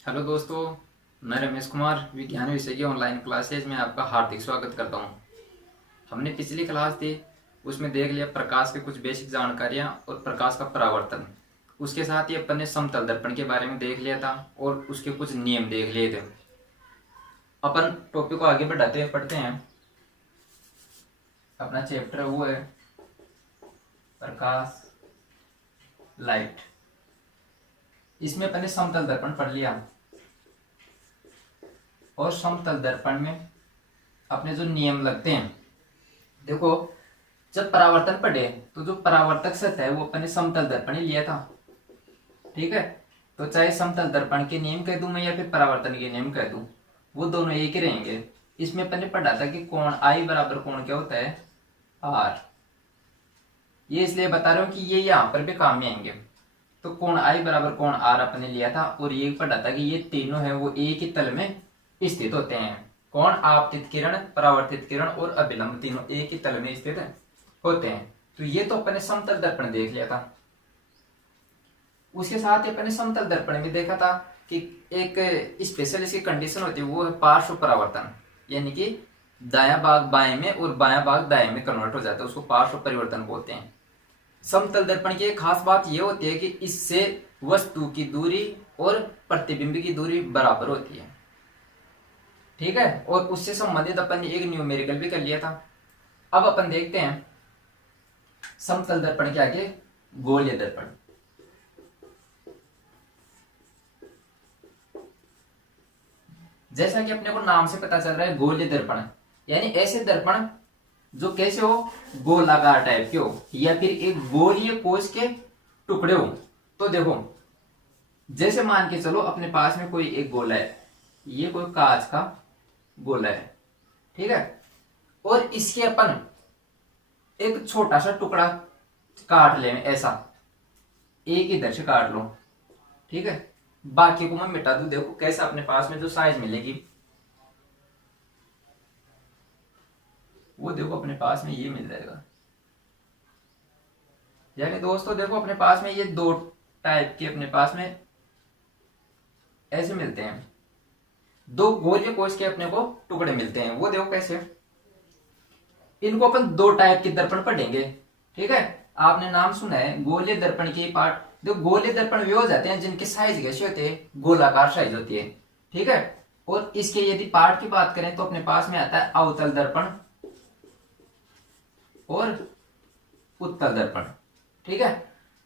Hello दोस्तों, मैं रमेश कुमार विज्ञान विषय की ऑनलाइन क्लासेज में आपका हार्दिक स्वागत करता हूं। हमने पिछली क्लास दी उसमें देख लिया प्रकाश के कुछ बेसिक जानकारियां और प्रकाश का परावर्तन। उसके साथ ही अपन ने समतल दर्पण के बारे में देख लिया था और उसके कुछ नियम देख लिए थे। अपन टॉपिक को आगे बढ़ाते हुए पढ़ते हैं। अपना चैप्टर वो है प्रकाश, लाइट। इसमें अपन ने समतल दर्पण पढ़ लिया और समतल दर्पण में अपने जो नियम लगते हैं, देखो जब परावर्तन पढ़े तो जो परावर्तक सतह है वो अपने समतल दर्पण ही लिया था। ठीक है, तो चाहे समतल दर्पण के नियम कह दूं मैं या फिर परावर्तन के नियम कह दूं, वो दोनों एक ही रहेंगे। इसमें अपन ने पढ़ा था कि कोण आई बराबर कोण क्या होता है, आर। ये इसलिए बता रहा हूं कि ये यहाँ पर भी काम में आएंगे। तो कोण आई बराबर कोण आर अपने लिया था और ये पढ़ा था कि ये तीनों है वो एक ही तल में स्थित होते हैं। कोण, आपतित किरण, परावर्तित किरण और अभिलंब तीनों एक ही तल में स्थित होते हैं। तो ये तो अपने समतल दर्पण देख लिया था। उसके साथ ही अपने समतल दर्पण में देखा था कि एक स्पेशल इसकी कंडीशन होती है, वो है पार्श्व परावर्तन। यानी कि दाया भाग बाएं में और बायां भाग दाएं में कन्वर्ट हो जाता है, उसको पार्श्व परिवर्तन बोलते हैं। समतल दर्पण की एक खास बात यह होती है कि इससे वस्तु की दूरी और प्रतिबिंब की दूरी बराबर होती है। ठीक है, और उससे संबंधित अपन ने एक न्यूमेरिकल भी कर लिया था। अब अपन देखते हैं समतल दर्पण के आगे गोलीय दर्पण। जैसा कि अपने को नाम से पता चल रहा है गोलीय दर्पण, यानी ऐसे दर्पण जो कैसे हो, गोलाकार टाइप के हो या फिर एक गोलीय कोश के टुकड़े हो। तो देखो जैसे मान के चलो अपने पास में कोई एक गोला है, ये कोई कांच का गोला है। ठीक है, और इसके अपन एक छोटा सा टुकड़ा काट ले, ऐसा एक इधर से काट लो। ठीक है, बाकी को मैं मिटा दूं। देखो कैसा अपने पास में जो साइज मिलेगी वो देखो अपने पास में ये मिल जाएगा। यानी दोस्तों देखो अपने पास में ये दो टाइप के अपने पास में ऐसे मिलते हैं, दो गोलीय कोश के अपने को टुकड़े मिलते हैं। वो देखो कैसे, इनको अपन दो टाइप के दर्पण पढ़ेंगे। ठीक है, आपने नाम सुना है गोलीय दर्पण के पार्ट। देखो गोलीय दर्पण वे हो जाते हैं जिनके साइज कैसे होते हैं, गोलाकार साइज होती है। ठीक है, और इसके यदि पार्ट की बात करें तो अपने पास में आता है अवतल दर्पण और उत्तल दर्पण। ठीक है,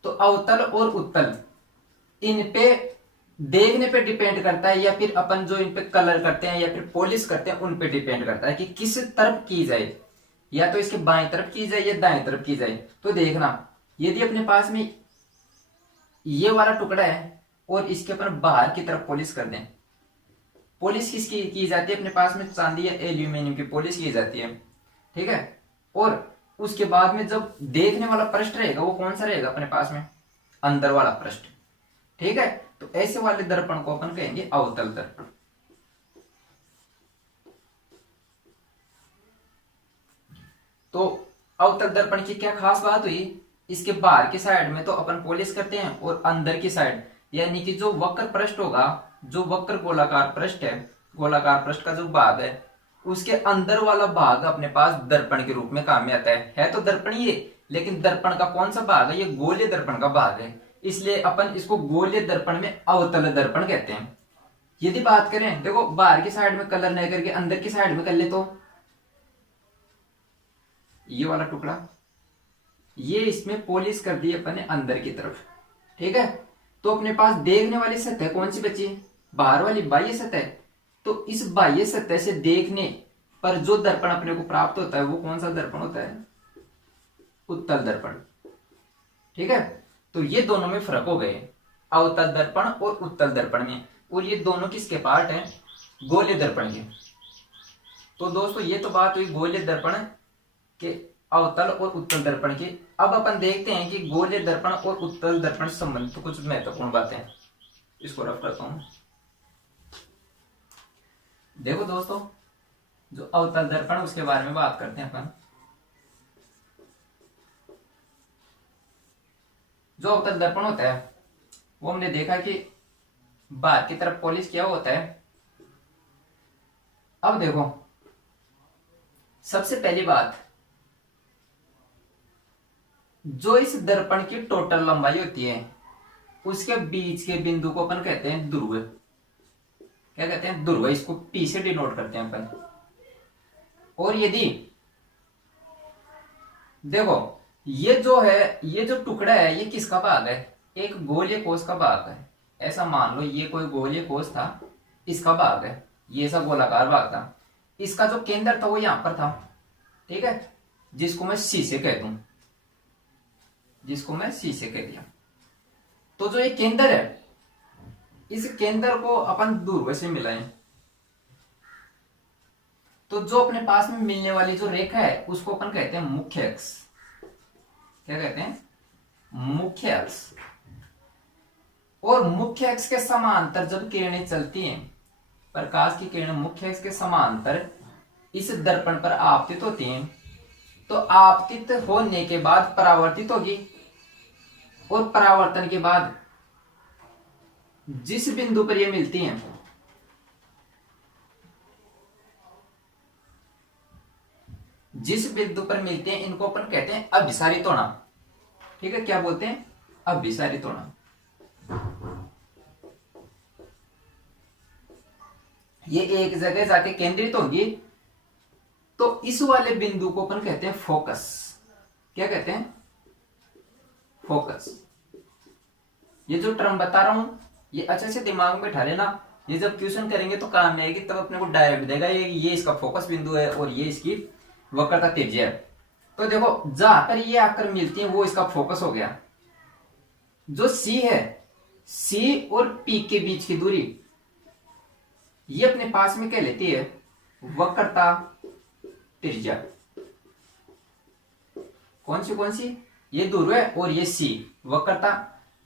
तो अवतल और उत्तल इन पे देखने पे डिपेंड करता है, या फिर अपन जो इन पे कलर करते हैं या फिर पॉलिश करते हैं उन पे डिपेंड करता है कि किस तरफ की जाए, या तो इसके बाएं तरफ की जाए या दाएं तरफ की जाए। तो देखना यदि अपने पास में ये वाला टुकड़ा है और इसके अपन बाहर की तरफ पॉलिश कर दें, पॉलिश किसकी की जाती है, अपने पास में चांदी या एल्यूमिनियम की पॉलिश की जाती है। ठीक है, और उसके बाद में जब देखने वाला पृष्ठ रहेगा वो कौन सा रहेगा अपने पास में, अंदर वाला पृष्ठ। ठीक है, तो ऐसे वाले दर्पण को अपन कहेंगे अवतल दर्पण। तो अवतल दर्पण की क्या खास बात हुई, इसके बाहर की साइड में तो अपन पॉलिश करते हैं और अंदर की साइड यानी कि जो वक्र पृष्ठ होगा, जो वक्र गोलाकार पृष्ठ है, गोलाकार पृष्ठ का जो भाग है उसके अंदर वाला भाग अपने पास दर्पण के रूप में काम में आता है तो दर्पण ही है, लेकिन दर्पण का कौन सा भाग है, ये गोलीय दर्पण का भाग है। इसलिए अपन इसको गोलीय दर्पण में अवतल दर्पण कहते हैं। यदि बात करें, देखो बाहर की साइड में कलर नहीं करके अंदर की साइड में कर ले, तो ये वाला टुकड़ा ये इसमें पॉलिश कर दी अपन ने अंदर की तरफ। ठीक है, तो अपने पास देखने वाली सतह कौन सी बची, बाहर वाली बाह्य सतह। तो इस बाह्य सतह से देखने पर जो दर्पण अपने को प्राप्त होता है वो कौन सा दर्पण होता है, उत्तल दर्पण। ठीक है, तो ये दोनों में फर्क हो गए, अवतल दर्पण और उत्तल दर्पण में। और ये दोनों किसके पार्ट हैं, गोलीय दर्पण के। तो दोस्तों ये तो बात हुई गोलीय दर्पण के अवतल और उत्तल दर्पण की। अब अपन देखते हैं कि गोलीय दर्पण और उत्तल दर्पण से संबंधित कुछ महत्वपूर्ण बातें। इसको रफ करता हूं। देखो दोस्तों, जो अवतल दर्पण उसके बारे में बात करते हैं अपन। जो अवतल दर्पण होता है वो हमने देखा कि बाहर की तरफ पॉलिश किया होता है। अब देखो, सबसे पहली बात, जो इस दर्पण की टोटल लंबाई होती है उसके बीच के बिंदु को अपन कहते हैं ध्रुव। क्या कहते हैं? ध्रुव। इसको पी से डिनोट करते हैं अपन। और यदि देखो, ये जो है, ये जो टुकड़ा है, ये किसका भाग है? एक गोलीय कोष का भाग है। ऐसा मान लो ये कोई गोलीय कोष था, इसका भाग है, ये ऐसा गोलाकार भाग था। इसका जो केंद्र था वो यहां पर था, ठीक है, जिसको मैं सी से कह दूं, जिसको मैं सी से कह दिया। तो जो ये केंद्र है, इस केंद्र को अपन ध्रुव से मिलाएं, तो जो अपने पास में मिलने वाली जो रेखा है उसको अपन कहते हैं मुख्य अक्ष। क्या कहते हैं? मुख्य अक्ष। और मुख्य अक्ष के समांतर जब किरणें चलती हैं, प्रकाश की किरणें मुख्य अक्ष के समांतर इस दर्पण पर आपतित होती हैं, तो आपतित होने के बाद परावर्तित होगी, और परावर्तन के बाद जिस बिंदु पर ये मिलती हैं, जिस बिंदु पर मिलते हैं, इनको अपन कहते हैं अभिसारित होना। ठीक है, क्या बोलते हैं? अभिसारित होना। ये एक जगह जाके केंद्रित होगी, तो इस वाले बिंदु को अपन कहते हैं फोकस। क्या कहते हैं? फोकस। ये जो टर्म बता रहा हूं, ये अच्छे से दिमाग में बैठा लेना। ये जब क्वेश्चन करेंगे तो काम में आएगी, तब अपने को डायरेक्ट देगा ये इसका फोकस बिंदु है और ये इसकी वक्रता त्रिज्या है। तो देखो, जहां पर ये आकर मिलती है वो इसका फोकस हो गया। जो सी है, सी और पी के बीच की दूरी, ये अपने पास में क्या लेती है? वक्रता त्रिज्या। कौन सी? ये ध्रुव है और ये सी, वक्रता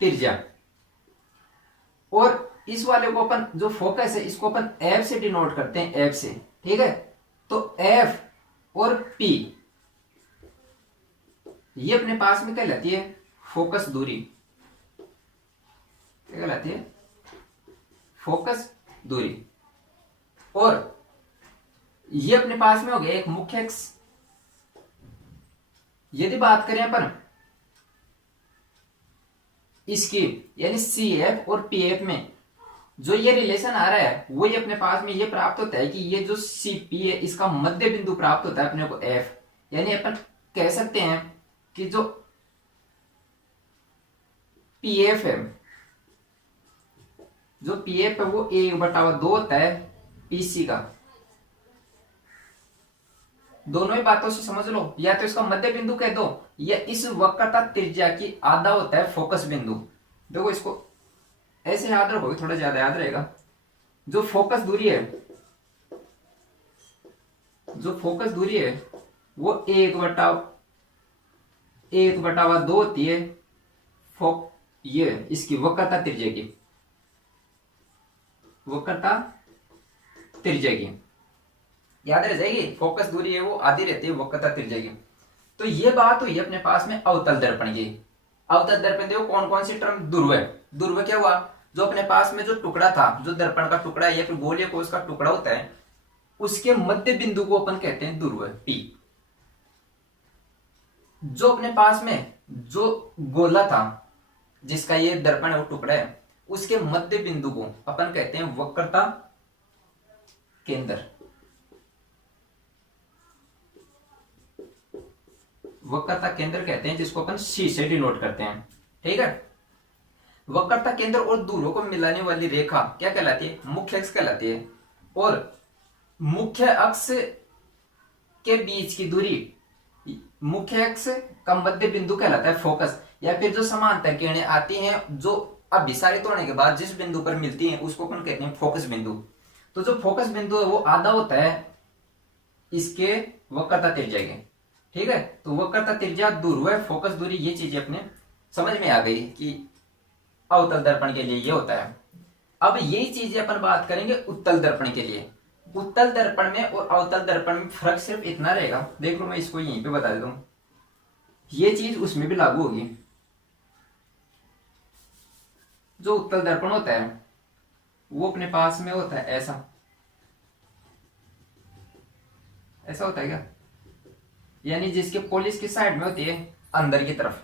त्रिज्या। और इस वाले को अपन, जो फोकस है, इसको अपन एफ से डिनोट करते हैं, एफ से। ठीक है, तो एफ और पी, ये अपने पास में क्या लाती है? फोकस दूरी। क्या लाती है? फोकस दूरी। और ये अपने पास में हो गया एक मुख्य अक्ष। यदि बात करें अपन इसकी, यानी सी एफ और पी एफ में जो ये रिलेशन आ रहा है, वो ये अपने पास में ये प्राप्त होता है कि ये जो सी पी है, इसका मध्य बिंदु प्राप्त होता है अपने को एफ। यानी अपन कह सकते हैं कि जो पी एफ है, जो पी एफ है वो 1/2 होता है पीसी का। दोनों ही बातों से समझ लो, या तो इसका मध्य बिंदु कह दो, या इस वक्रता त्रिज्या की आधा होता है फोकस बिंदु। देखो, इसको ऐसे याद रखोगे, थोड़ा ज्यादा याद रहेगा। जो फोकस दूरी है, जो फोकस दूरी है वो 1/2 होती है ये इसकी वक्रता त्रिज्या की, वक्रता त्रिज्या की याद रह जाएगी। फोकस दूरी है वो आधी रहती है वक्रता त्रिज्या की। तो ये बात हुई अपने पास में अवतल दर्पण की। अवतल दर्पण देखो कौन कौन सी टर्म? ध्रुव है। ध्रुव क्या हुआ? जो अपने पास में जो टुकड़ा था, जो दर्पण का टुकड़ा है या फिर गोलीय कोष का टुकड़ा होता है, उसके मध्य बिंदु को अपन कहते हैं ध्रुव, पी। जो अपने पास में जो गोला था, जिसका ये दर्पण है वो टुकड़ा है, उसके मध्य बिंदु को अपन कहते हैं वक्रता केंद्र। वक्रता केंद्र कहते हैं, जिसको अपन सी से डिनोट करते हैं। ठीक है, वक्रता केंद्र और ध्रुव को मिलाने वाली रेखा क्या कहलाती है? मुख्य अक्ष कहलाती है। और मुख्य अक्ष के बीच की दूरी, मुख्य अक्ष का मध्य बिंदु कहलाता है फोकस। या फिर जो समांतर किरणें आती हैं, जो अभिसारित होने के बाद जिस बिंदु पर मिलती हैं, उसको अपन कहते हैं फोकस बिंदु। तो जो फोकस बिंदु है वो आधा होता है इसके वक्रता त्रिज्या के। ठीक है, तो वक्रता त्रिज्या, ध्रुव, फोकस दूरी, ये चीजें अपने समझ में आ गई कि अवतल दर्पण के लिए ये होता है। अब यही चीजें अपन बात करेंगे उत्तल दर्पण के लिए। उत्तल दर्पण में और अवतल दर्पण में फर्क सिर्फ इतना रहेगा, देख लो मैं इसको यहीं पे बता देता हूं, ये चीज उसमें भी लागू होगी। जो उत्तल दर्पण होता है वो अपने पास में होता है ऐसा, ऐसा होता है क्या, यानी जिसके पोलिस की साइड में होती है अंदर की तरफ।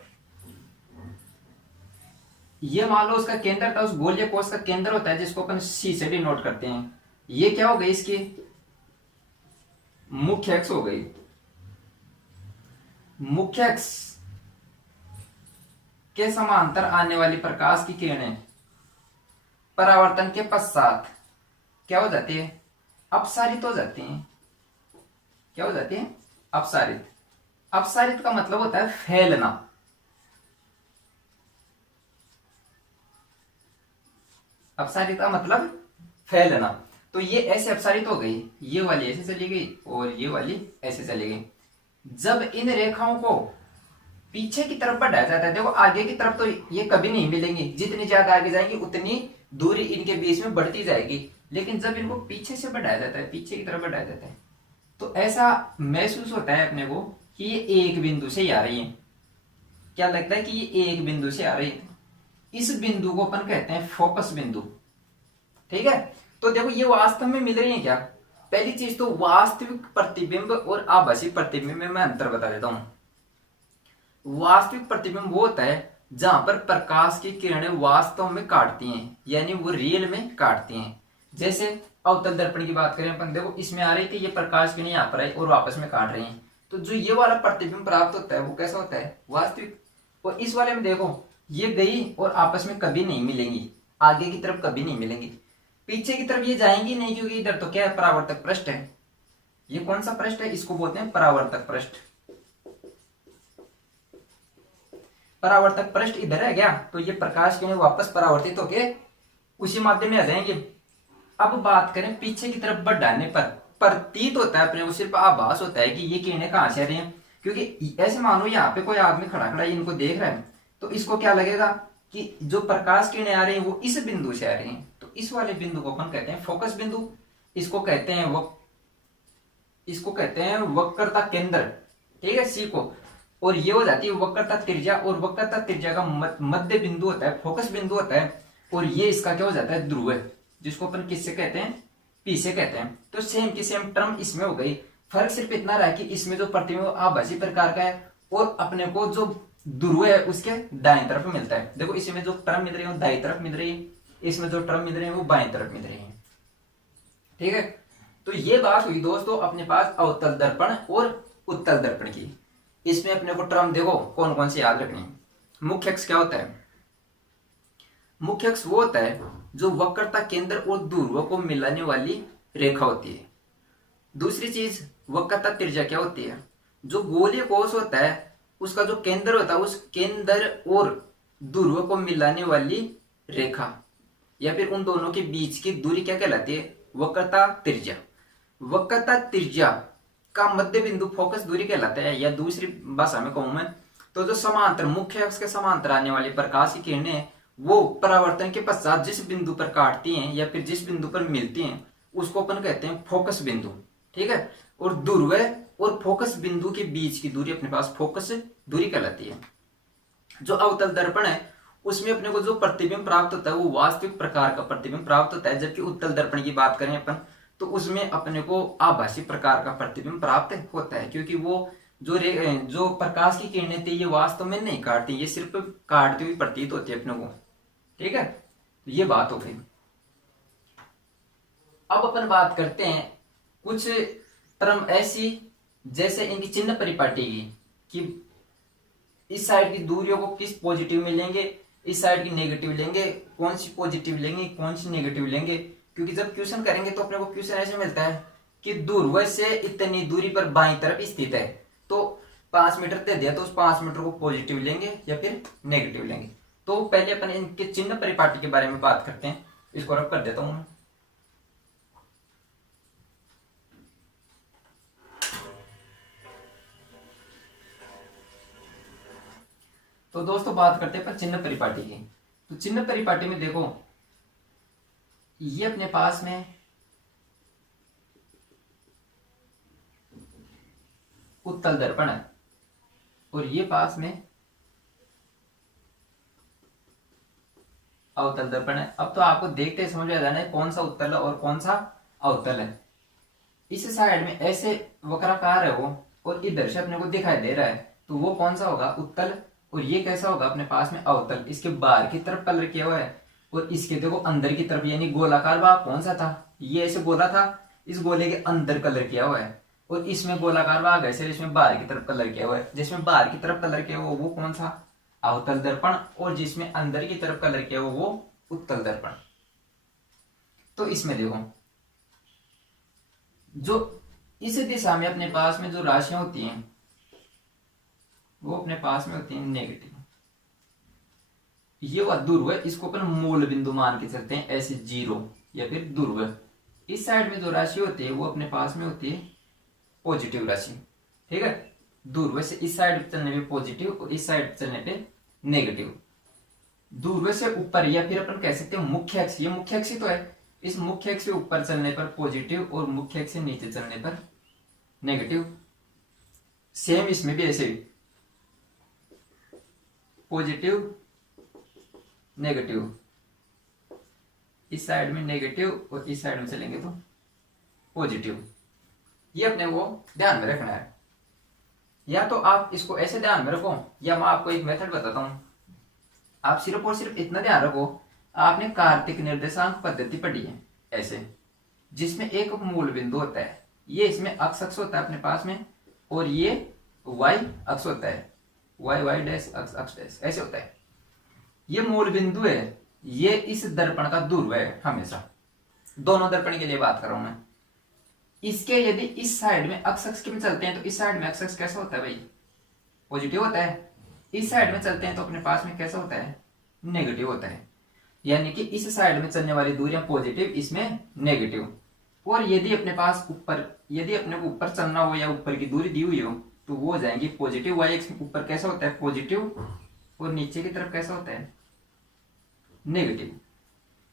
ये मान लो उसका केंद्र था, उस गोलीय कोष का केंद्र होता है जिसको अपन सी से डिनोट करते हैं। ये क्या हो गई इसकी मुख्य अक्ष हो गई। मुख्य अक्ष के समांतर आने वाली प्रकाश की किरणें परावर्तन के पश्चात क्या हो जाती है, अपसारित हो जाती हैं। क्या हो जाती है, अपसारित। अपसारित का मतलब होता है फैलना। अपसारित का मतलब फैलना। तो ये ऐसे अपसारित हो गई, ये वाली ऐसे चली गई और ये वाली ऐसे चली गई। जब इन रेखाओं को पीछे की तरफ बढ़ाया जाता है, देखो आगे की तरफ तो ये कभी नहीं मिलेंगी, जितनी ज्यादा आगे जाएंगी उतनी दूरी इनके बीच में बढ़ती जाएगी। लेकिन जब इनको पीछे से बढ़ाया जाता है, पीछे की तरफ बढ़ाया जाता है, तो ऐसा महसूस होता है अपने को कि ये एक बिंदु से ही आ रही है। क्या लगता है कि ये एक बिंदु से आ रही है। इस बिंदु को अपन कहते हैं फोकस बिंदु। ठीक है, तो देखो ये वास्तव में मिल रही है क्या। पहली चीज तो वास्तविक प्रतिबिंब और आभासी प्रतिबिंब में मैं अंतर बता देता हूं। वास्तविक प्रतिबिंब वो होता है जहां पर प्रकाश की किरणें वास्तव में काटती हैं, यानी वो रियल में काटती हैं। जैसे अवतल दर्पण की बात करें अपन, देखो इसमें आ रही थी, ये प्रकाश की नहीं यहाँ पर आई और वापस में काट रही है। तो जो ये वाला प्रतिबिंब प्राप्त होता है वो कैसा होता है, वास्तविक। और इस वाले में देखो ये गई और आपस में कभी नहीं मिलेंगी, आगे की तरफ कभी नहीं मिलेंगी, पीछे की तरफ ये जाएंगी नहीं, क्योंकि इधर तो क्या है, परावर्तक पृष्ठ है। ये कौन सा पृष्ठ है, इसको बोलते हैं परावर्तक पृष्ठ। परावर्तक पृष्ठ इधर है क्या, तो ये प्रकाश किरणें वापस परावर्तित होके उसी माध्यम में आ जाएंगे। अब बात करें पीछे की तरफ बढ़ाने पर, प्रतीत होता है अपने को, सिर्फ आभास होता है कि ये किरणें कहां से आ रही हैं। क्योंकि ऐसे मानो यहाँ पे कोई आदमी खड़ा खड़ा इनको देख रहा है, तो इसको क्या लगेगा कि जो प्रकाश किरणें आ रही हैं वो इस बिंदु से आ रही हैं। तो इस वाले बिंदु को अपन कहते हैं फोकस बिंदु। इसको कहते हैं इसको कहते हैं वक्रता केंद्र। ठीक है, सी को। और ये हो जाती है वक्रता त्रिज्या, और वक्रता त्रिज्या का मध्य बिंदु होता है, फोकस बिंदु होता है। और ये इसका क्या हो जाता है, ध्रुव, जिसको अपन किससे कहते हैं, पी से कहते हैं। तो सेम की सेम टर्म इसमें हो गई। फर्क सिर्फ इतना रहा कि इसमें जो प्रतिबिंब आभासी प्रकार का है और अपने को जो ध्रुव है उसके दाएं तरफ मिलता है। देखो इसमें जो टर्म मिल रही है वो दाएं तरफ मिल रही है, इसमें जो टर्म मिल रही है वो बाएं तरफ मिल रही है। ठीक है, तो ये बात हुई दोस्तों अपने पास अवतल दर्पण और उत्तल दर्पण की। इसमें अपने को टर्म देखो कौन कौन सी याद रखनी। मुख्य अक्ष क्या होता है, मुख्य अक्ष वो होता है जो वक्रता केंद्र और ध्रुव को मिलाने वाली रेखा होती है। दूसरी चीज वक्रता त्रिज्या क्या होती है, जो गोलीय कोष होता है उसका जो केंद्र होता है उस केंद्र और ध्रुव को मिलाने वाली रेखा, या फिर उन दोनों के बीच की दूरी क्या कहलाती है, वक्रता त्रिज्या। वक्रता त्रिज्या का मध्य बिंदु फोकस दूरी कहलाता है, या दूसरी भाषा में कहूं मैं तो जो समांतर मुख्य अक्ष के समांतर आने वाली प्रकाश की किरणें वो परावर्तन के पश्चात जिस बिंदु पर काटती हैं या फिर जिस बिंदु पर मिलती हैं उसको अपन कहते हैं फोकस बिंदु। ठीक है, और ध्रुव और फोकस बिंदु के बीच की दूरी अपने पास फोकस दूरी कहलाती है। जो अवतल दर्पण है उसमें अपने को जो प्रतिबिंब प्राप्त होता है वो वास्तविक प्रकार का प्रतिबिंब प्राप्त होता है, जबकि उत्तल दर्पण की बात करें अपन तो उसमें अपने को आभासी प्रकार का प्रतिबिंब प्राप्त होता है, क्योंकि वो जो प्रकाश की किरणें थी ये वास्तव में नहीं काटती, ये सिर्फ काटती हुई प्रतीत होती है अपने को। ठीक है, तो ये बात हो गई। अब अपन बात करते हैं कुछ टर्म ऐसी जैसे इनकी चिन्ह परिपाटी की, कि इस साइड की दूरियों को किस पॉजिटिव में लेंगे, इस साइड की नेगेटिव लेंगे, कौन सी पॉजिटिव लेंगे कौन सी नेगेटिव लेंगे। क्योंकि जब क्वेश्चन करेंगे तो अपने को क्वेश्चन ऐसे मिलता है कि ध्रुव से इतनी दूरी पर बाईं तरफ स्थित है, तो 5 मीटर दे दिया तो उस 5 मीटर को पॉजिटिव लेंगे या फिर नेगेटिव लेंगे। तो पहले अपन इनके चिन्ह परिपाटी के बारे में बात करते हैं। इसको रब कर देता हूं मैं। तो दोस्तों बात करते हैं अपन चिन्ह परिपाटी की। तो चिन्ह परिपाटी में देखो ये अपने पास में उत्तल दर्पण है और ये पास में अवतल दर्पण है। अब तो आपको देखते ही समझ आ जाना है कौन सा उत्तल है और कौन सा अवतल है। इस साइड में ऐसे वक्राकार है वो, और इधर से अपने को दिखाई दे रहा है, तो वो कौन सा होगा, उत्तल। और ये कैसा होगा अपने पास में, अवतल। इसके बाहर की तरफ कलर किया हुआ है, और इसके देखो अंदर की तरफ, यानी गोलाकार भाग कौन सा था, ये ऐसे गोला था, इस गोले के अंदर कलर किया हुआ है। और इसमें गोलाकार भाग ऐसे, इसमें बाहर की तरफ कलर किया हुआ है। जिसमें बाहर की तरफ कलर किया हुआ वो कौन सा, अवतल दर्पण। और जिसमें अंदर की तरफ कलर किया हुआ वो उत्तल दर्पण। तो इसमें देखो, जो इस दिशा में अपने पास में जो राशियां होती हैं वो अपने पास में होती हैं नेगेटिव। ये वह ध्रुव है, इसको अपन मूल बिंदु मान के चलते हैं, ऐसे जीरो या फिर ध्रुव। इस साइड में जो राशि होती है वो अपने पास में होती है पॉजिटिव राशि। ठीक है, ध्रुव से इस साइड चलने पे पॉजिटिव और इस साइड चलने पे नेगेटिव। ध्रुव से ऊपर या फिर अपन कह सकते हैं मुख्य अक्ष, ये मुख्य अक्ष तो है, इस मुख्य अक्ष से ऊपर चलने पर पॉजिटिव और मुख्य अक्ष से नीचे चलने पर नेगेटिव। सेम इसमें भी ऐसे पॉजिटिव नेगेटिव, इस साइड में नेगेटिव और इस साइड में चलेंगे तो पॉजिटिव। ये अपने को ध्यान में रखना है। या तो आप इसको ऐसे ध्यान में रखो, या मैं आपको एक मेथड बताता हूं। आप सिर्फ और सिर्फ इतना ध्यान रखो, आपने कार्तिक निर्देशांक पद्धति पढ़ी है ऐसे, जिसमें एक मूल बिंदु होता है, ये इसमें अक्ष होता है अपने पास में, और ये वाई अक्ष होता है, वाई वाई डैश अक्ष अक्ष डैश ऐसे होता है। ये मूल बिंदु है, ये इस दर्पण का ध्रुव है हमेशा। दोनों दर्पण के लिए बात कर रहा हूं मैं। इसके यदि इस साइड में अक्ष अक्ष में चलते हैं तो इस साइड में अक्ष अक्ष कैसा होता है भाई, पॉजिटिव होता है। इस साइड में चलते हैं तो अपने पास में कैसा होता है, नेगेटिव होता है। यानी कि इस साइड में चलने वाली दूरियां पॉजिटिव, इसमें नेगेटिव। और यदि अपने पास ऊपर, यदि अपने को ऊपर चलना हो या ऊपर की दूरी दी हुई हो तो वो हो जाएंगी पॉजिटिव। वाई एक्स ऊपर कैसा होता है, पॉजिटिव, और नीचे की तरफ कैसा होता है, नेगेटिव।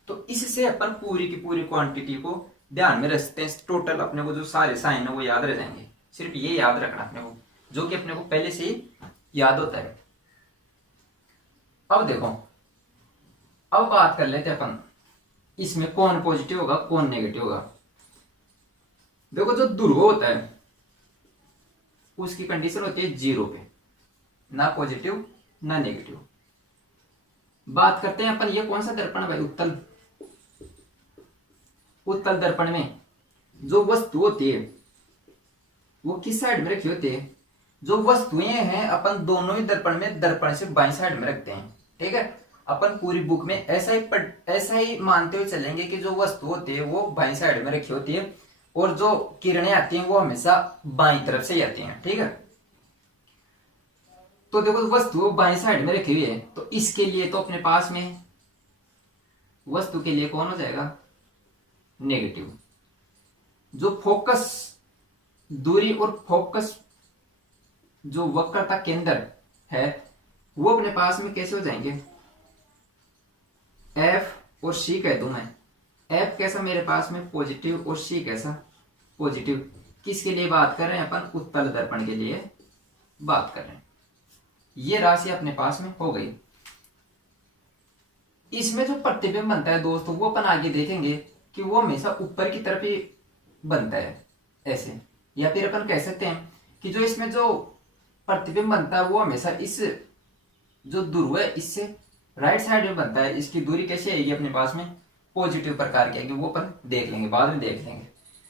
तो इससे अपन पूरी की पूरी क्वांटिटी को ध्यान में रखते हैं। टोटल अपने को जो सारे साइन है वो याद रह जाएंगे। सिर्फ ये याद रखना अपने को, जो कि अपने को पहले से ही याद होता है। अब देखो, अब बात कर लेते हैं अपन इसमें कौन पॉजिटिव होगा कौन नेगेटिव होगा। देखो, जो ध्रुव होता है उसकी कंडीशन होती है जीरो पे, ना पॉजिटिव ना नेगेटिव। बात करते हैं अपन, ये कौन सा दर्पण है भाई, उत्तल। उत्तल दर्पण में जो वस्तु होती है वो किस साइड में रखी होती है, जो वस्तुएं हैं अपन दोनों ही दर्पण में दर्पण से बाईं साइड में रखते हैं। ठीक है, अपन पूरी बुक में ऐसा ही मानते हुए चलेंगे कि जो वस्तु होती है वो बाईं साइड में रखी होती है, और जो किरणें आती हैं वो हमेशा बाईं तरफ से ही आती हैं। ठीक है, तो देखो वस्तु बाईं साइड में रखी हुई है, तो इसके लिए तो अपने पास में वस्तु के लिए कौन हो जाएगा, नेगेटिव। जो फोकस दूरी और फोकस जो वक्रता केंद्र है वो अपने पास में कैसे हो जाएंगे, एफ और सी कह दूं मैं। एफ कैसा मेरे पास में पॉजिटिव और सी कैसा पॉजिटिव। किसके लिए बात कर रहे हैं अपन, उत्तल दर्पण के लिए बात कर रहे हैं। ये राशि अपने पास में हो गई। इसमें जो प्रतिबिंब बनता है दोस्तों वो अपन आगे देखेंगे कि वो हमेशा ऊपर की तरफ ही बनता है ऐसे, या फिर अपन कह सकते हैं कि जो इसमें जो प्रतिबिंब बनता है वो हमेशा इस जो ध्रुव है इससे राइट साइड में बनता है। इसकी दूरी कैसे आएगी अपने पास में, पॉजिटिव प्रकार की आएगी। वो अपन देख लेंगे, बाद में देख लेंगे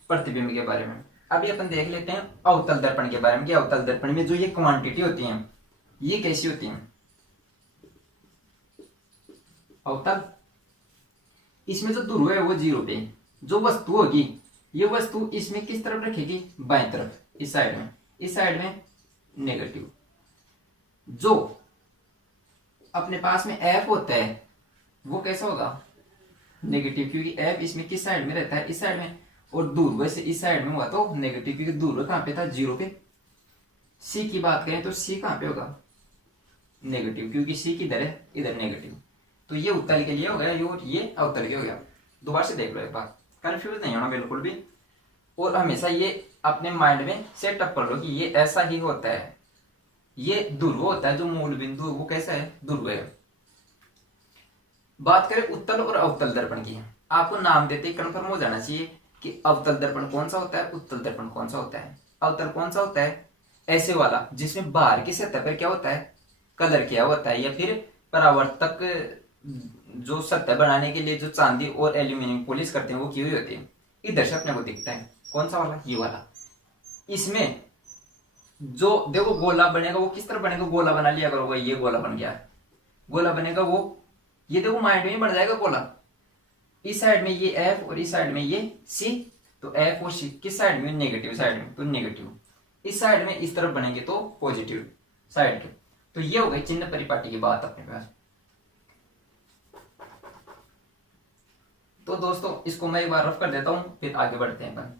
प्रतिबिंब के बारे में। अभी अपन देख लेते हैं अवतल दर्पण के बारे में कि अवतल दर्पण में जो ये क्वांटिटी होती है ये कैसी होती है। अवतल, इसमें जो ध्रुव है वो जीरो पे, जो वस्तु होगी ये वस्तु इसमें किस तरफ रखेगी, बाएं तरफ, इस साइड में। इस साइड में नेगेटिव। जो अपने पास में एफ होता है वो कैसा होगा, नेगेटिव, क्योंकि एफ इसमें किस साइड में रहता है, इस साइड में। और ध्रुव से इस साइड में हुआ तो नेगेटिव, क्योंकि ध्रुव कहां पे था, जीरो पे। सी की बात करें तो सी कहां पे होगा, नेगेटिव, क्योंकि सी किधर है, इधर नेगेटिव। तो ये उत्तल के लिए हो गया और ये अवतल के हो गया। दोबारा से देख लो एक बार, कंफ्यूज नहीं होना बिल्कुल भी। और हमेशा ये अपने माइंड में सेटअप कर लो कि ये ऐसा ही होता है। ये ध्रुव होता है, जो मूल बिंदु वो कैसा है, ध्रुव है। बात करें उत्तल और अवतल दर्पण की, आपको नाम देते ही कंफर्म हो जाना चाहिए कि अवतल दर्पण कौन सा होता है, उत्तल दर्पण कौन सा होता है। अवतल कौन सा होता है, ऐसे वाला जिसमें बाहर की सतह पर क्या होता है, कलर किया होता है, या फिर परावर्तक जो सतह बनाने के लिए जो चांदी और एल्यूमिनियम पॉलिश करते हैं वो की हुई होती है। इधर से अपने को दिखता है कौन सा वाला, ये वाला। इसमें जो देखो गोला बनेगा वो किस तरह बनेगा, गोला बना लिया करोगे, ये गोला बन गया, गोला बनेगा वो, ये देखो माइंड में बन जाएगा गोला। इस साइड में ये एफ और इस साइड में ये सी, तो एफ और सी किस साइड में, नेगेटिव साइड में, तो नेगेटिव। इस साइड में इस तरफ बनेंगे तो पॉजिटिव साइड के। तो ये हो गई चिन्ह परिपाटी की बात अपने पास। तो दोस्तों इसको मैं एक बार रफ कर देता हूं, फिर आगे बढ़ते हैं अपन।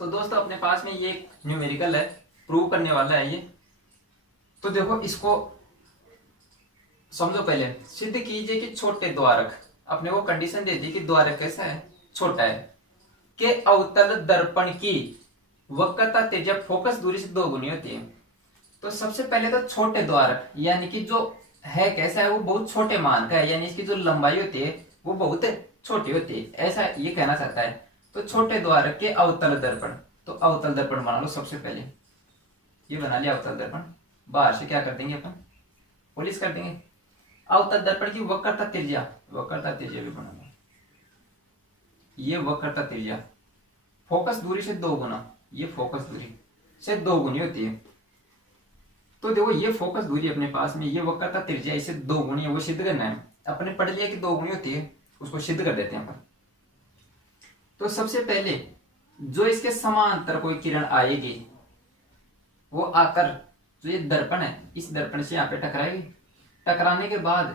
तो दोस्तों अपने पास में ये न्यूमेरिकल है, प्रूव करने वाला है ये। तो देखो इसको समझो, पहले सिद्ध कीजिए कि छोटे द्वारक, अपने को कंडीशन दे दी कि द्वारक कैसा है, छोटा है, के अवतल दर्पण की वक्रता त्रिज्या फोकस दूरी से 2 गुनी होती है। तो सबसे पहले तो छोटे द्वारक यानी कि जो है कैसा है, वो बहुत छोटे मान का है, यानी इसकी जो लंबाई होती है वो बहुत छोटी होती है, ऐसा ये कहना चाहता है। तो छोटे द्वारक के अवतल दर्पण, तो अवतल दर्पण बना लो सबसे पहले, ये बना लिया अवतल दर्पण। बाहर से क्या कर देंगे अपन, पॉलिश कर देंगे। अवतल दर्पण की वक्रता त्रिज्या, वक्रता त्रिज्या भी बनाना, ये वक्रता त्रिज्या फोकस दूरी से 2 गुना, ये फोकस दूरी से 2 गुनी होती है। तो देखो ये फोकस दूरी अपने पास में, ये वक्रता त्रिज्या इसे 2 गुनी है, वो सिद्ध करना है। अपने पढ़ लिया कि 2 गुनी होती है, उसको सिद्ध कर देते हैं अपन। तो सबसे पहले जो इसके समांतर कोई किरण आएगी, वो आकर जो ये दर्पण है इस दर्पण से यहाँ पे टकराएगी। टकराने के बाद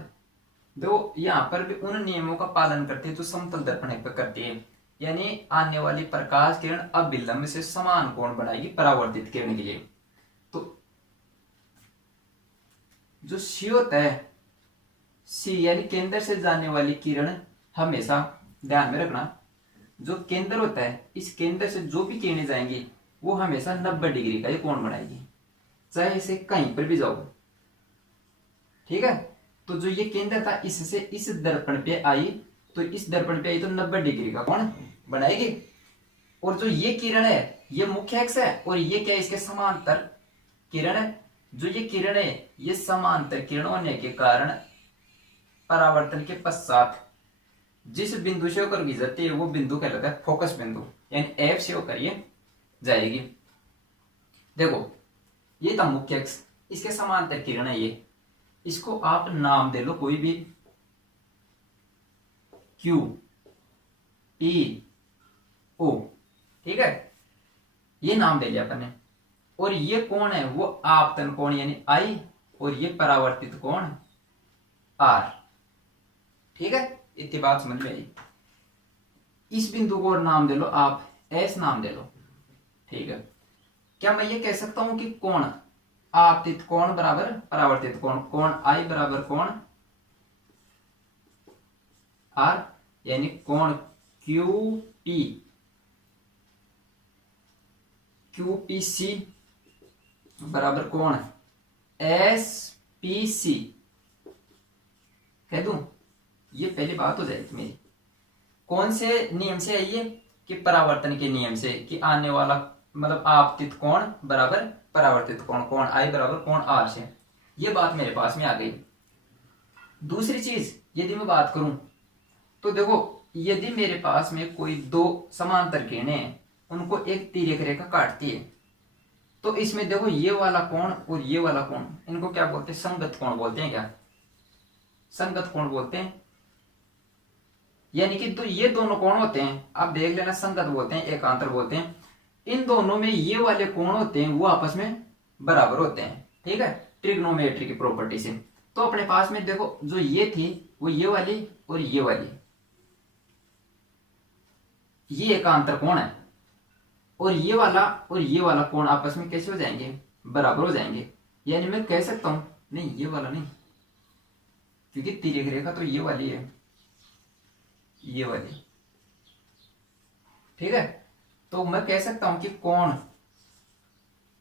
देखो यहाँ पर भी उन नियमों का पालन करती है जो समतल दर्पण पे करती है, यानी आने वाली प्रकाश किरण अविलंब से समान कोण बनाएगी परावर्तित किरण के लिए। तो जो सी होता है, सी यानी केंद्र से जाने वाली किरण, हमेशा ध्यान में रखना, जो केंद्र होता है इस केंद्र से जो भी किरणें जाएंगी वो हमेशा 90 डिग्री का ये कोण बनाएगी, चाहे इसे कहीं पर भी जाओ, ठीक है। तो जो ये केंद्र था इससे इस दर्पण पे आई, तो इस दर्पण पे आई तो 90 डिग्री का कोण बनाएगी। और जो ये किरण है ये मुख्य अक्ष है, और ये क्या है, इसके समांतर किरण है। जो ये किरण है ये समांतर किरण होने के कारण परावर्तन के पश्चात जिस बिंदु से होकर गुजरती है वो बिंदु कहलाता है फोकस बिंदु, यानी एफ से होकर ये जाएगी। देखो ये था मुख्य अक्ष, इसके समांतर किरण है ये, इसको आप नाम दे लो कोई भी, क्यू पी ओ, ठीक है, ये नाम दे लिया अपन ने। और ये कोण है वो आपतन कोण यानी आई, और ये परावर्तित कोण आर, ठीक है। इतनी बात समझ में आई। इस बिंदु को और नाम दे लो आप, एस नाम दे लो, ठीक है। क्या मैं ये कह सकता हूं कि कोण आपतित कोण बराबर परावर्तित कोण, कोण आई बराबर कोण आर, यानी कोण Q P, Q P C बराबर कोण एस पी सी, कह दूं, ये पहली बात हो जाएगी मेरी। कौन से नियम से आई है, कि परावर्तन के नियम से, कि आने वाला मतलब आपतित कोण बराबर परावर्तित कोण, कोण आई बराबर कोण आर से, ये बात मेरे पास में आ गई। दूसरी चीज यदि मैं बात करूं तो देखो, यदि मेरे पास में कोई 2 समांतर किरणें हैं, उनको एक तिर्यक रेखा काटती है, तो इसमें देखो ये वाला कोण और ये वाला कोण, इनको क्या बोलते हैं, संगत कोण बोलते हैं। क्या संगत कोण बोलते हैं, यानी कि तो ये दोनों कोण होते हैं, आप देख लेना, संगत बोलते हैं, एकांतर बोलते हैं। इन दोनों में ये वाले कोण होते हैं वो आपस में बराबर होते हैं, ठीक है, ट्रिग्नोमेट्री की प्रॉपर्टी से। तो अपने पास में देखो जो ये थी वो ये वाली और ये वाली, ये एकांतर कोण है, और ये वाला कोण आपस में कैसे हो जाएंगे, बराबर हो जाएंगे। यानी मैं कह सकता हूं, नहीं ये वाला नहीं, क्योंकि तिर्यक रेखा तो ये वाली है, ये वाली, ठीक है। तो मैं कह सकता हूं कि कोण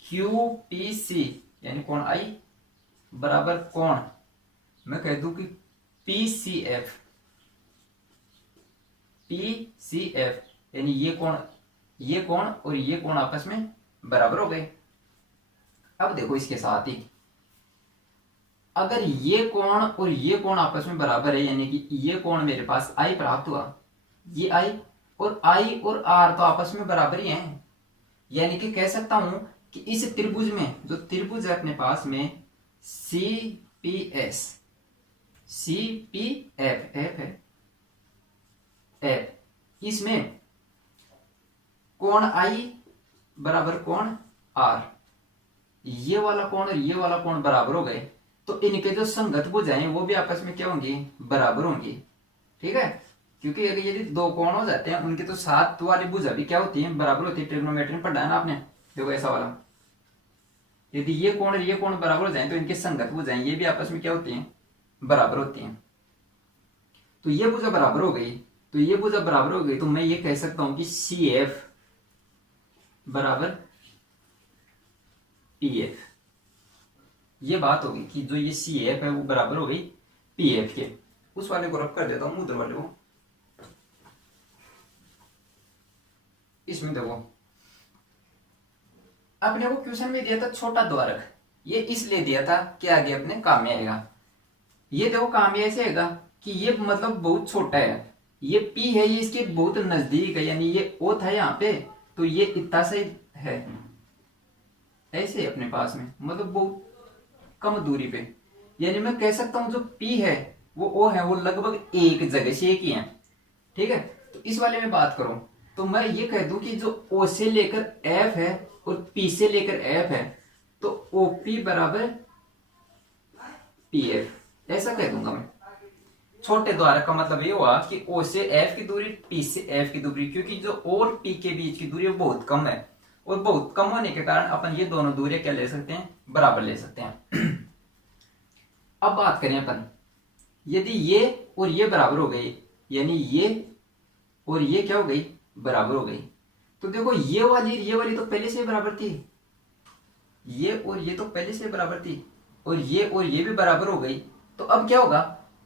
QPC यानी कोण आई बराबर कोण, मैं कह दूं कि PCF, यानी ये कोण और ये कोण आपस में बराबर हो गए। अब देखो इसके साथ ही, अगर ये कोण और ये कोण आपस में बराबर है, यानी कि ये कोण मेरे पास आई प्राप्त हुआ, ये आई और आर तो आपस में बराबर ही हैं, यानी कि कह सकता हूं कि इस त्रिभुज में, जो त्रिभुज है अपने पास में CPS, CPF, एफ है एफ, इसमें कोण आई बराबर कोण आर, ये वाला कोण और ये वाला कोण बराबर हो गए, तो इनके जो संगत भुजाएं हैं वो भी आपस में क्या होंगी, बराबर होंगी, ठीक है। क्योंकि अगर यदि दो कोण हो जाते हैं उनके तो साथ वाली भुजा भी क्या होती है, बराबर होती है। ट्रिग्नोमेट्री में पढ़ा है ना आपने, देखो ऐसा वाला, यदि ये कोण और ये कोण बराबर हो जाए तो इनके संगत भुजाएं ये भी आपस में क्या होती हैं, बराबर होती हैं। तो ये भुजा बराबर हो गई, तो ये भुजा बराबर हो गई, तो मैं ये कह सकता हूं कि CF बराबर PF, ये बात होगी कि जो ये CF है वो बराबर हो गई PF के। उस वाले को रब कर देता हूं, उधर वाले को, इसमें देखो अपने को क्वेश्चन में दिया था छोटा द्वारक, ये इसलिए दिया था कि आगे अपने काम में आएगा। ये देखो काम में ऐसे आएगा कि ये मतलब बहुत छोटा है, ये P है, ये इसके बहुत नजदीक है, यानी ये O था यहाँ पे, तो ये इतना से है, ऐसे अपने पास में मतलब बहुत कम दूरी पे, यानी मैं कह सकता हूं जो P है वो O है, वो लगभग एक जगह से एक ही है, ठीक है। तो इस वाले में बात करूं तो मैं ये कह दूं कि जो O से लेकर F है और P से लेकर F है, तो OP बराबर PF, ऐसा कह दूंगा मैं। छोटे द्वारक का मतलब ये हुआ कि O से F की दूरी, P से F की दूरी, क्योंकि जो O और P के बीच की दूरी बहुत कम है, और बहुत कम होने के कारण अपन ये दोनों दूरियां क्या ले सकते हैं, बराबर ले सकते हैं। अब बात करें अपन, यदि ये और ये बराबर हो गई, यानी ये और ये क्या हो गई, बराबर हो गई, तो देखो ये वाली तो पहले से बराबर थी, ये और ये तो पहले से बराबर थी, और ये भी बराबर हो गई, तो अब क्या होगा,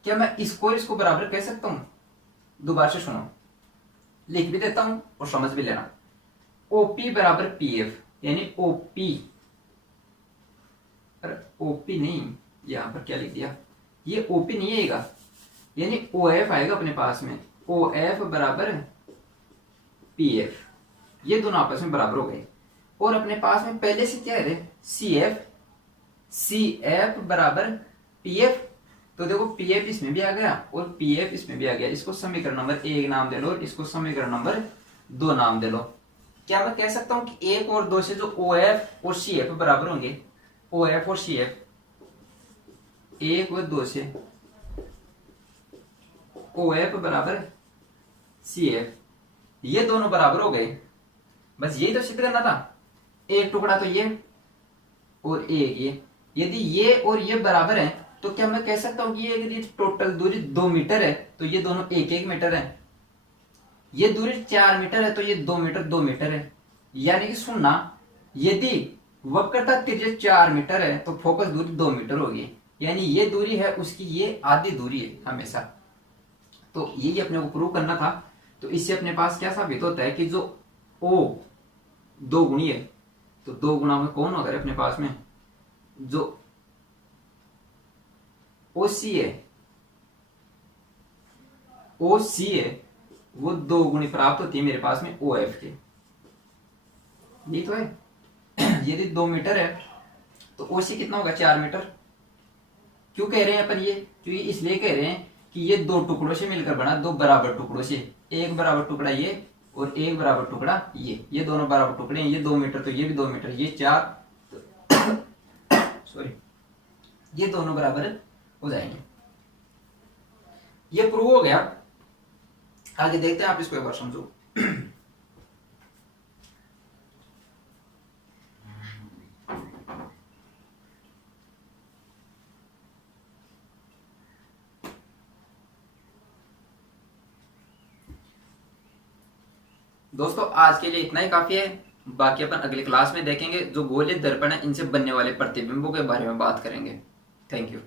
क्या मैं इसको और इसको बराबर कह सकता हूं। दोबारा से सुनो, लिख भी देता हूं और समझ भी लेना। OP बराबर PF, यानी OP, अरे OP नहीं, यहां पर क्या लिख दिया, ये OP नहीं आएगा, यानी OF आएगा अपने पास में, OF बराबर PF, ये दोनों आपस में बराबर हो गए। और अपने पास में पहले से क्या है, CF बराबर PF, तो देखो PF इसमें भी आ गया और PF इसमें भी आ गया, इसको समीकरण नंबर 1 नाम दे लो और इसको समीकरण नंबर 2 नाम दे लो। क्या मैं कह सकता हूं कि 1 और 2 से जो OF और CF बराबर होंगे, OF और CF 1 और 2 से OF बराबर CF, ये दोनों बराबर हो गए, बस यही तो सिद्ध करना था। एक टुकड़ा तो ये और एक ये, यदि ये और ये बराबर है तो क्या मैं कह सकता हूं कि ये टोटल दूरी 2 मीटर है, तो ये दोनों 1-1 मीटर है। ये दूरी 4 मीटर है तो ये 2 मीटर 2 मीटर है, यानी कि सुनना, यदि वक्रता त्रिज्या 4 मीटर है तो फोकस दूरी 2 मीटर होगी, यानी ये दूरी है उसकी ये आधी दूरी है हमेशा। तो यही अपने को प्रूव करना था। तो इससे अपने पास क्या साबित होता है कि जो O 2 गुणी है, तो 2 गुणा में कौन होगा अपने पास में, जो OC है वो 2 गुणी प्राप्त होती है मेरे पास में OF के, ये तो है। यदि 2 मीटर है तो OC कितना होगा, 4 मीटर। क्यों कह रहे हैं अपन ये, क्योंकि इसलिए कह रहे हैं कि ये 2 टुकड़ों से मिलकर बना, 2 बराबर टुकड़ों से, एक बराबर टुकड़ा ये और एक बराबर टुकड़ा ये दोनों बराबर टुकड़े हैं, ये 2 मीटर तो ये भी 2 मीटर, ये 4 तो सॉरी, ये दोनों बराबर हो जाएंगे। ये प्रूव हो गया। आगे देखते हैं, आप इसको एक बार समझो। दोस्तों आज के लिए इतना ही काफी है। बाकी अपन अगली क्लास में देखेंगे जो गोलीय दर्पण है इनसे बनने वाले प्रतिबिंबों के बारे में बात करेंगे। Thank you.